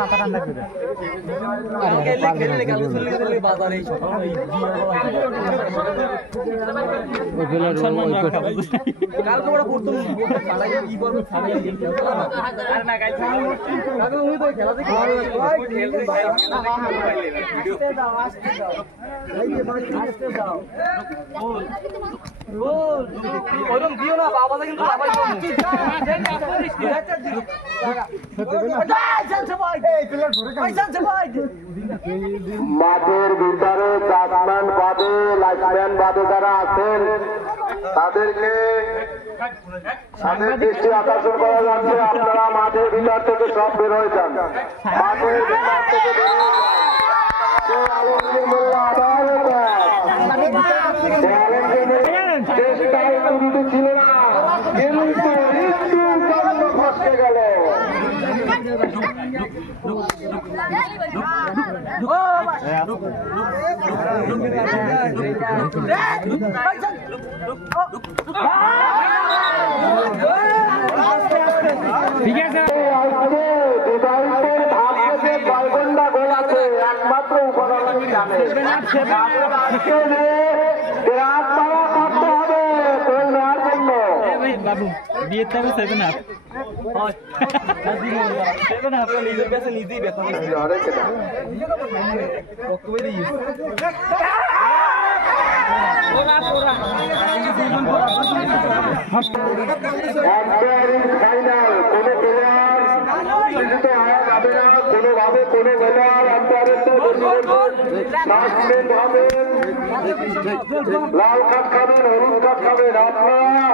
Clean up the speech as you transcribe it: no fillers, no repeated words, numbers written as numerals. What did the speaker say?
মাথা ঠান্ডা করে ওরম দিও না বাবা কিন্তু মাঠের ভিতরে ব্যাটসম্যান বাদে লাইটম্যান বাদে যারা আছেন তাদেরকে তাদের দৃষ্টি আকর্ষণ করা যাচ্ছে। আপনারা মাঠের ভিতর থেকে সব বের হয়ে যান, মাঠের ভিতর থেকে বের হয়ে যান। ছিল না কিন্তু ফসকে গেল। ঠিক আছে জয়গন্ডা গোল আছে, একমাত্র উপরালামি জানে। করতে হবে গোল নেওয়ার জন্য। বাবু বিয়ের টাইমে 7 আপ 7 আপ নিজের কাছে নিজেই ব্যথা ফাইনাল কোন প্লেয়ার চিহ্নিত হওয়া যাবে না কোনোভাবে, কোনো প্লেয়ার লাল কাঠ খাবেন, হলুদ কাঠ খাবেন আপনারা।